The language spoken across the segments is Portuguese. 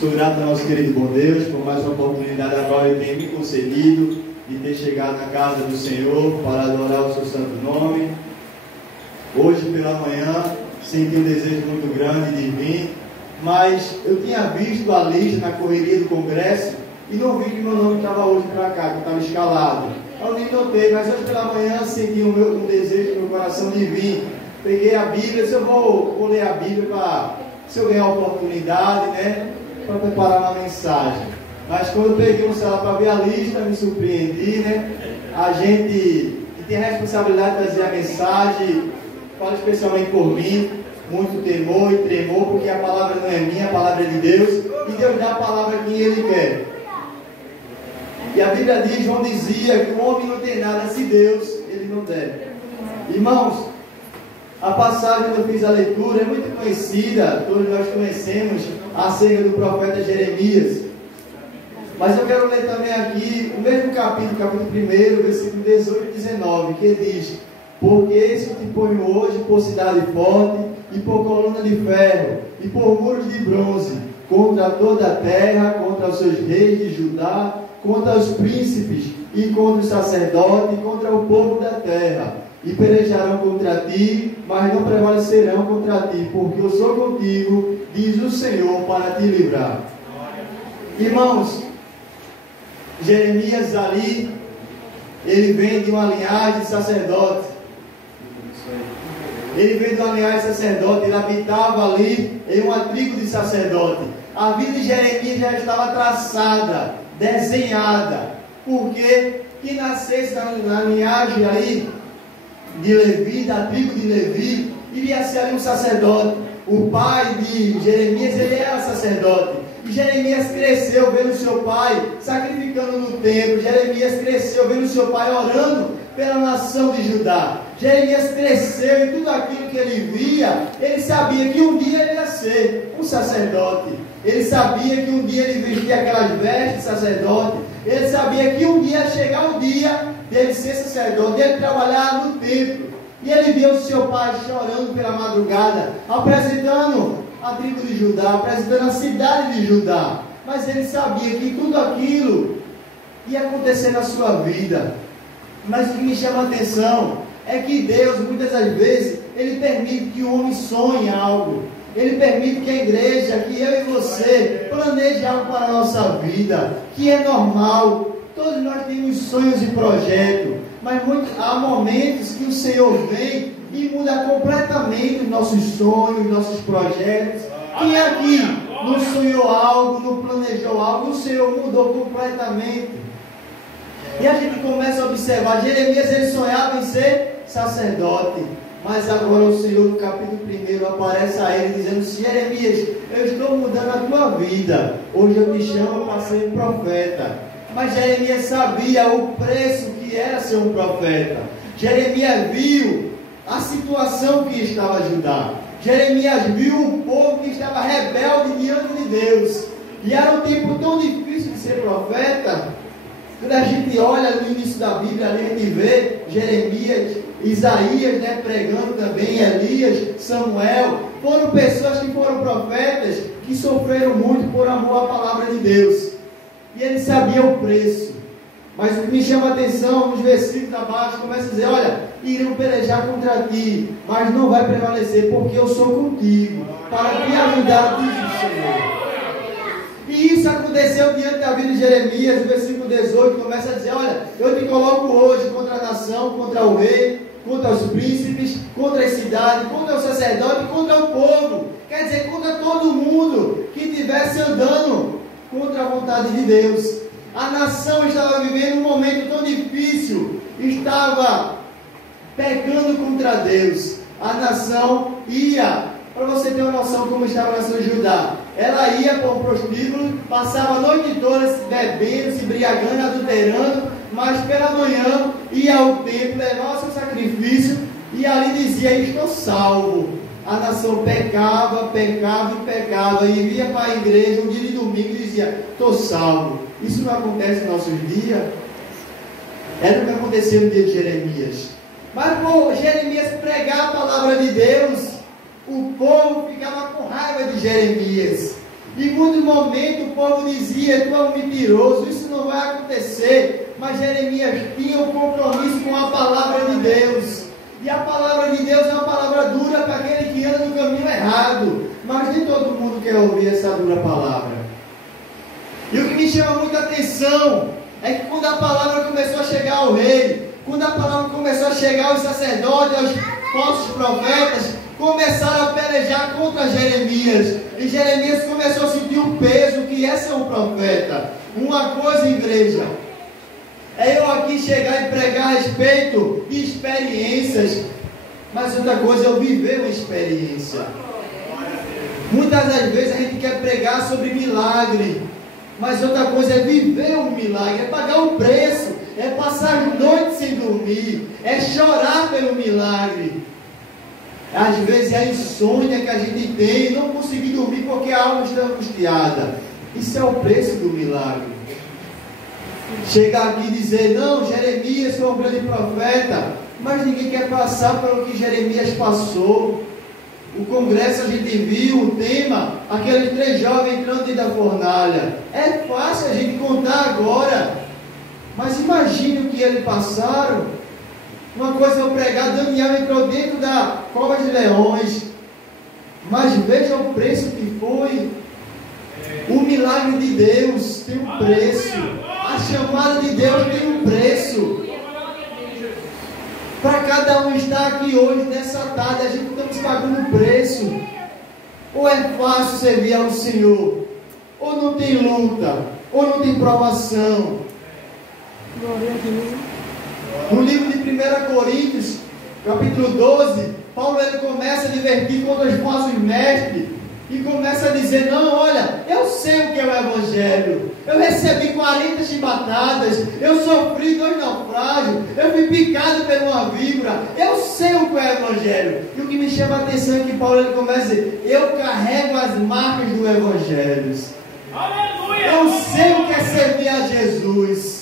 Sou grato ao nosso querido bom Deus por mais uma oportunidade a qual Ele tem me concedido de ter chegado na casa do Senhor para adorar o seu santo nome. Hoje pela manhã senti um desejo muito grande de vir, mas eu tinha visto a lista na correria do congresso e não vi que meu nome estava hoje para cá, que estava escalado. Eu nem notei, mas hoje pela manhã senti um desejo no meu coração de vir. Peguei a Bíblia, se eu vou ler a Bíblia para, se eu ganhar a oportunidade, né, para preparar uma mensagem. Mas quando eu peguei um celular para ver a lista, me surpreendi, né? A gente que tem a responsabilidade de trazer a mensagem, fala especialmente por mim, muito temor e tremor, porque a palavra não é minha, a palavra é de Deus, e Deus dá a palavra a quem Ele quer. E a Bíblia diz, João dizia, que o homem não tem nada se Deus Ele não der. Irmãos, a passagem que eu fiz a leitura é muito conhecida, todos nós conhecemos acerca do profeta Jeremias. Mas eu quero ler também aqui o mesmo capítulo 1, versículo 18 e 19, que diz: porque esse te ponho hoje por cidade forte, e por coluna de ferro, e por muros de bronze, contra toda a terra, contra os seus reis de Judá, contra os príncipes, e contra os sacerdotes, e contra o povo da terra. E pelejarão contra ti, mas não prevalecerão contra ti, porque eu sou contigo, diz o Senhor, para te livrar. Irmãos, Jeremias ali, ele vem de uma linhagem de sacerdote. Ele vem de uma linhagem de sacerdote, ele habitava ali em uma tribo de sacerdote. A vida de Jeremias já estava traçada, desenhada, porque que nascesse na linhagem aí de Levi, da tribo de Levi, iria ser ali um sacerdote. O pai de Jeremias, ele era sacerdote. E Jeremias cresceu vendo seu pai sacrificando no templo. Jeremias cresceu vendo seu pai orando pela nação de Judá. Jeremias cresceu e tudo aquilo que ele via, ele sabia que um dia ele ia ser um sacerdote. Ele sabia que um dia ele vestia aquelas vestes de sacerdote. Ele sabia que um dia ia chegar o dia dele ser sacerdote, dele trabalhar no templo. E ele viu o seu pai chorando pela madrugada, apresentando a tribo de Judá, apresentando a cidade de Judá. Mas ele sabia que tudo aquilo ia acontecer na sua vida. Mas o que me chama a atenção é que Deus, muitas das vezes, Ele permite que o homem sonhe algo. Ele permite que a igreja, que eu e você, planeje algo para a nossa vida, que é normal. Todos nós temos sonhos e projetos, mas há momentos que o Senhor vem e muda completamente os nossos sonhos, nossos projetos. Quem aqui não sonhou algo, não planejou algo, o Senhor mudou completamente. E a gente começa a observar, Jeremias ele sonhava em ser sacerdote, mas agora o Senhor no capítulo 1 aparece a ele dizendo: Jeremias, eu estou mudando a tua vida, hoje eu te chamo para ser profeta. Mas Jeremias sabia o preço que era ser um profeta. Jeremias viu a situação que estava a Judá. Jeremias viu o povo que estava rebelde diante de Deus. E era um tempo tão difícil de ser profeta. Quando a gente olha no início da Bíblia, ali a gente vê Jeremias, Isaías, né, pregando também, Elias, Samuel. Foram pessoas que foram profetas, que sofreram muito por amor à palavra de Deus. E ele sabia o preço. Mas o que me chama a atenção, nos versículos abaixo, começa a dizer: olha, irão pelejar contra ti, mas não vai prevalecer, porque eu sou contigo, para te ajudar, diz o Senhor. E isso aconteceu diante da vida de Jeremias. No versículo 18 começa a dizer: olha, eu te coloco hoje contra a nação, contra o rei, contra os príncipes, contra as cidades, contra o sacerdote, contra o povo. Quer dizer, contra todo mundo que estivesse andando contra a vontade de Deus. A nação estava vivendo um momento tão difícil, estava pecando contra Deus. A nação ia, para você ter uma noção como estava a nação de Judá, ela ia para o prostíbulo, passava a noite toda bebendo, se embriagando, adulterando, mas pela manhã ia ao templo, levava seu sacrifício e ali dizia: estou salvo. A nação pecava e via para a igreja um dia de domingo e dizia: estou salvo. Isso não acontece nos nossos dias. Era o que aconteceu no dia de Jeremias. Mas por Jeremias pregar a palavra de Deus, o povo ficava com raiva de Jeremias. Em muitos momentos o povo dizia: tu é um mentiroso, isso não vai acontecer. Mas Jeremias tinha um compromisso com a palavra de Deus. E a palavra de Deus é uma palavra dura para aquele que anda no caminho errado. Mas nem todo mundo quer ouvir essa dura palavra. E o que me chama muita atenção é que quando a palavra começou a chegar ao rei, quando a palavra começou a chegar aos sacerdotes, aos falsos profetas, começaram a pelejar contra Jeremias. E Jeremias começou a sentir o peso que é ser um profeta. Uma coisa, igreja, é eu aqui chegar e pregar a respeito de experiências, mas outra coisa é eu viver uma experiência. Muitas das vezes a gente quer pregar sobre milagre, mas outra coisa é viver um milagre, é pagar o preço, é passar noites sem dormir, é chorar pelo milagre. Às vezes é a insônia que a gente tem e não conseguir dormir porque a alma está angustiada. Isso é o preço do milagre. Chegar aqui e dizer: não, Jeremias foi um grande profeta, mas ninguém quer passar pelo que Jeremias passou. O congresso a gente viu o tema, aqueles 3 jovens entrando dentro da fornalha. É fácil a gente contar agora, mas imagine o que eles passaram. Uma coisa é eu pregar: Daniel entrou dentro da cova de leões, mas veja o preço que foi. O milagre de Deus tem um preço, a chamada de Deus tem um preço. Para cada um estar aqui hoje, nessa tarde, a gente estamos pagando um preço. Ou é fácil servir ao Senhor, ou não tem luta, ou não tem provação. No livro de 1 Coríntios, capítulo 12, Paulo ele começa a advertir contra os falsos mestres e começa a dizer: não, olha, eu sei o que é o Evangelho. Eu recebi 40 chibatadas, eu sofri 2 naufrágios, eu fui picado por uma víbora, eu sei o que é o Evangelho. E o que me chama a atenção é que Paulo ele começa a dizer: eu carrego as marcas do Evangelho. Aleluia! Eu sei o que é servir a Jesus.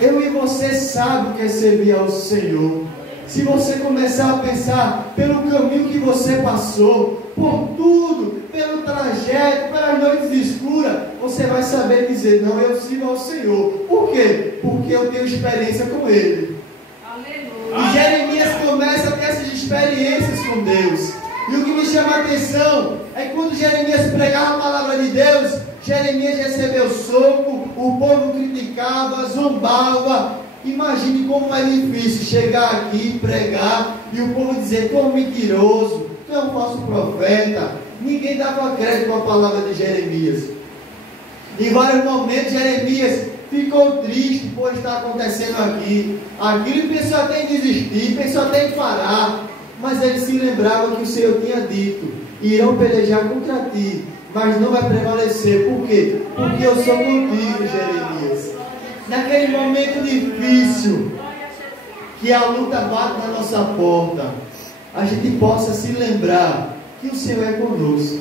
Eu e você sabem o que é servir ao Senhor. Se você começar a pensar pelo caminho que você passou, por tudo, pelo trajeto, pelas noites escuras, você vai saber dizer: não, eu sirvo ao Senhor. Por quê? Porque eu tenho experiência com Ele. Aleluia. E Jeremias começa a ter essas experiências com Deus. E o que me chama a atenção é que quando Jeremias pregava a palavra de Deus, Jeremias recebeu soco, o povo criticava, zombava. Imagine como é difícil chegar aqui, pregar, e o povo dizer: tu é um mentiroso, tu é um falso profeta. Ninguém dava crédito à palavra de Jeremias. Em vários momentos Jeremias ficou triste por estar acontecendo aqui. Aquilo pensou até em desistir, pensou até em parar. Mas ele se lembrava que o Senhor tinha dito: irão pelejar contra ti, mas não vai prevalecer. Por quê? Porque eu sou contigo, Jeremias. Naquele momento difícil, que a luta bate na nossa porta, a gente possa se lembrar que o Senhor é conosco,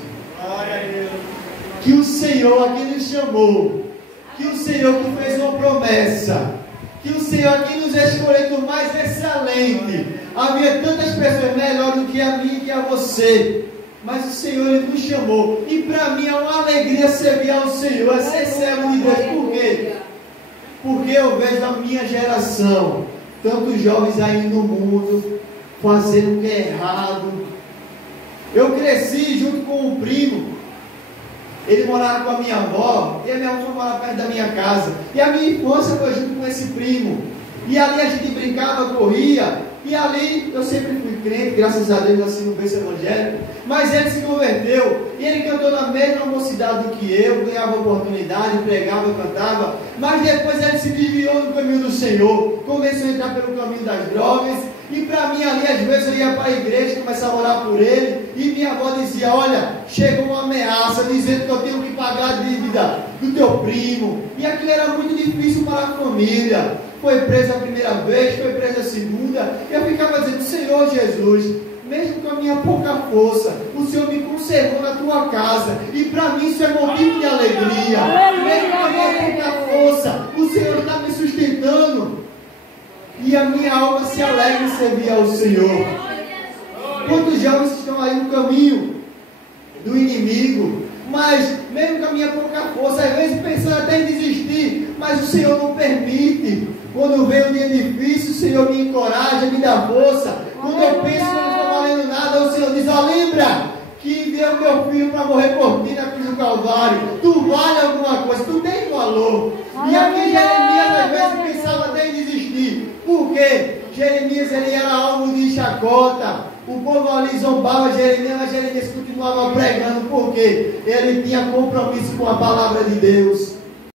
que o Senhor aqui nos chamou, que o Senhor que fez uma promessa, que o Senhor aqui nos escolheu do mais excelente. Havia tantas pessoas melhores do que a mim e que a você, mas o Senhor ele nos chamou. E para mim é uma alegria servir ao Senhor, é ser servo de Deus. Por quê? Porque eu vejo a minha geração, tantos jovens aí no mundo, fazendo o que é errado. Eu cresci junto com um primo. Ele morava com a minha avó, e a minha avó morava perto da minha casa. E a minha infância foi junto com esse primo. E ali a gente brincava, corria. E ali eu sempre fui crente, graças a Deus, nasci no berço evangélico. Mas ele se converteu. E ele cantou na mesma mocidade do que eu, ganhava oportunidade, pregava, cantava. Mas depois ele se desviou do caminho do Senhor. Começou a entrar pelo caminho das drogas. E para mim ali, às vezes eu ia para a igreja, começava a orar por ele. E minha avó dizia: olha, chegou uma ameaça, dizendo que eu tenho que pagar a dívida do teu primo. E aquilo era muito difícil para a família. Foi preso a primeira vez, foi preso a segunda. E eu ficava dizendo: Senhor Jesus, mesmo com a minha pouca força, o Senhor me conservou na tua casa. E para mim isso é motivo de alegria. Mesmo com a minha pouca força, o Senhor está me sustentando. E a minha alma se alegra em servir ao Senhor. Quantos jovens estão aí no caminho do inimigo, mas mesmo com a minha pouca força, às vezes pensando até em desistir, mas o Senhor não permite. Quando vem um dia difícil, o Senhor me encoraja, me dá força. Quando eu penso que não estou valendo nada, o Senhor diz: ó, lembra que deu meu filho para morrer por ti na cruz do Calvário. Tu vale alguma coisa, tu tem valor. E aqui Jeremias às vezes pensava até em desistir. Por quê? Jeremias ele era alvo de chacota. O povo ali zombava Jeremias, mas Jeremias continuava pregando. Por quê? Ele tinha compromisso com a palavra de Deus.